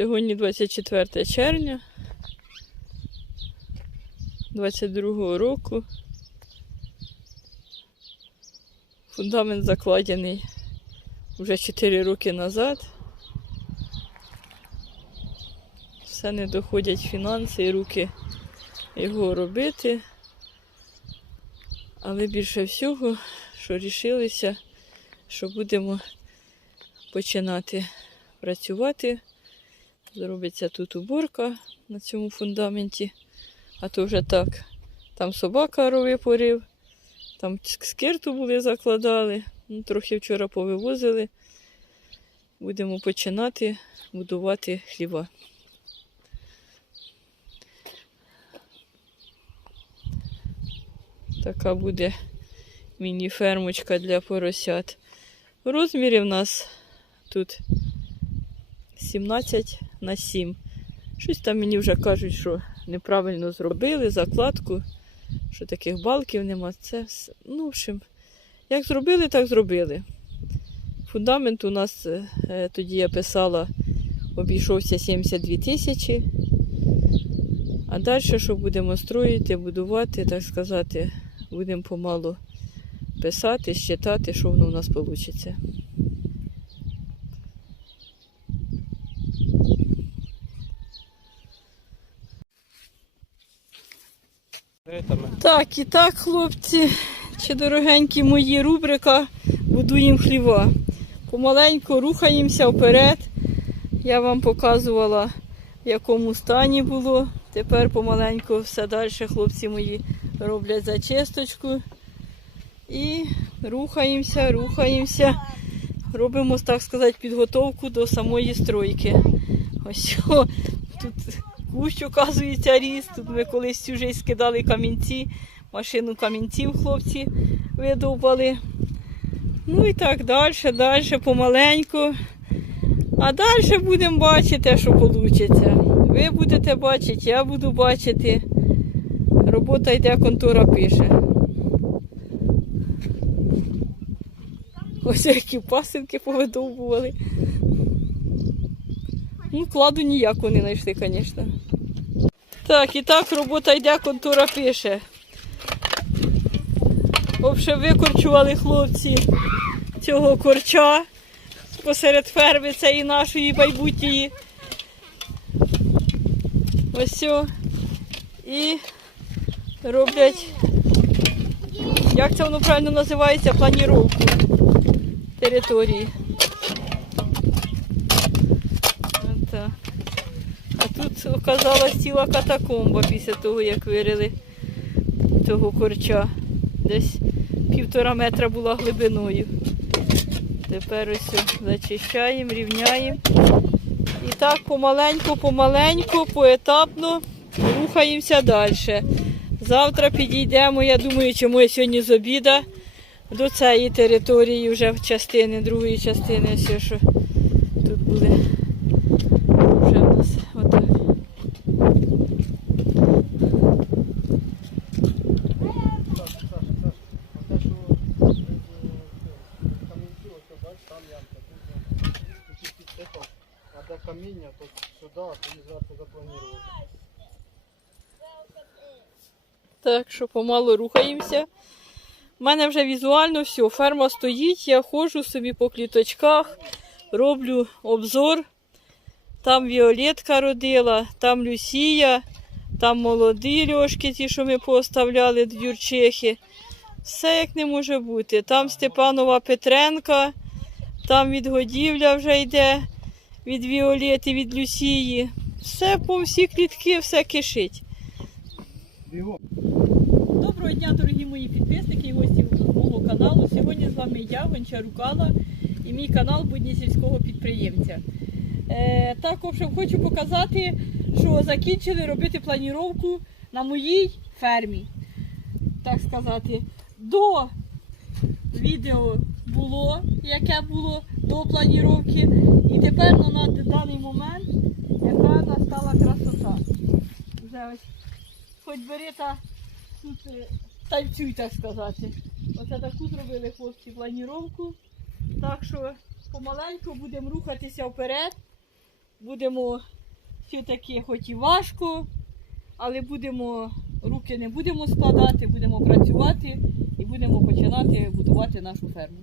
Сьогодні 24 червня 22 року. Фундамент закладений вже 4 роки назад. Все не доходять фінанси і руки його робити. Але більше всього, що рішилися, що будемо починати працювати. Зробиться тут уборка на цьому фундаменті. А то вже так. Там собака рови порив, там скирту були закладали. Ну, трохи вчора повивозили. Будемо починати будувати хліба. Така буде міні-фермочка для поросят. Розміри в нас тут 17 на 7. Щось там мені вже кажуть, що неправильно зробили закладку, що таких балків нема. Це. Ну, в общем, як зробили, так зробили. Фундамент у нас е, тоді я писала, обійшовся 72 тисячі. А далі, що будемо строїти, будувати, так сказати, будемо помалу писати, считати, що воно у нас вийде. Так, і так, хлопці, чи дорогенькі мої рубрика будуємо хліва. Помаленьку рухаємося вперед. Я вам показувала, в якому стані було. Тепер помаленьку все далі хлопці мої роблять зачисточку. І рухаємося, рухаємося. Робимо, так сказати, підготовку до самої стройки. Ось тут кущ, оказується, ріс. Тут ми колись вже скидали камінці, машину камінців хлопці видовбали. Ну і так далі, далі, помаленьку. А далі будемо бачити, що вийде. Ви будете бачити, я буду бачити. Робота йде, контора пише. Ось які пасинки повидовбували. Ну, кладу ніяку не знайшли, звісно. Так, і так робота йде, контора пише. Взагалі викорчували хлопці цього корча посеред ферми цієї нашої майбутньої. Ось. І роблять, як це воно правильно називається, планіровку території. Отак. А тут оказалась ціла катакомба після того, як вирили того корча. Десь півтора метра була глибиною. Тепер ось зачищаємо, рівняємо. І так помаленьку, помаленьку, поетапно рухаємося далі. Завтра підійдемо, я думаю, чому я сьогодні з обіда до цієї території вже частини, другої частини, все, що тут буде. Вже в нас отак. А де каміння, то сюди, а тоді зверху запланувати. Так що помалу рухаємося. У мене вже візуально все, ферма стоїть, я ходжу собі по кліточках, роблю обзор. Там Віолетка родила, там Люсія, там молоді льошки, ті, що ми поставляли Юрчихи. Все як не може бути. Там Степанова Петренка, там відгодівля вже йде від Віолети, від Люсії. Все по всі клітки, все кишить. Доброго дня, дорогі мої підписники і гості мого каналу. Сьогодні з вами я, Гончар Рукала, і мій канал Будні сільського підприємця. Е, також хочу показати, що закінчили робити планіровку на моїй фермі. Так сказати, до відео було, яке було до планіровки. І тепер на даний момент яка настала красота. Вже ось хоч бери та тут е, танцюй, так сказати. Оце таку зробили хлопці планіровку. Так що помаленьку будемо рухатися вперед. Будемо все-таки хоч і важко, але будемо руки не будемо складати, будемо працювати і будемо починати будувати нашу ферму.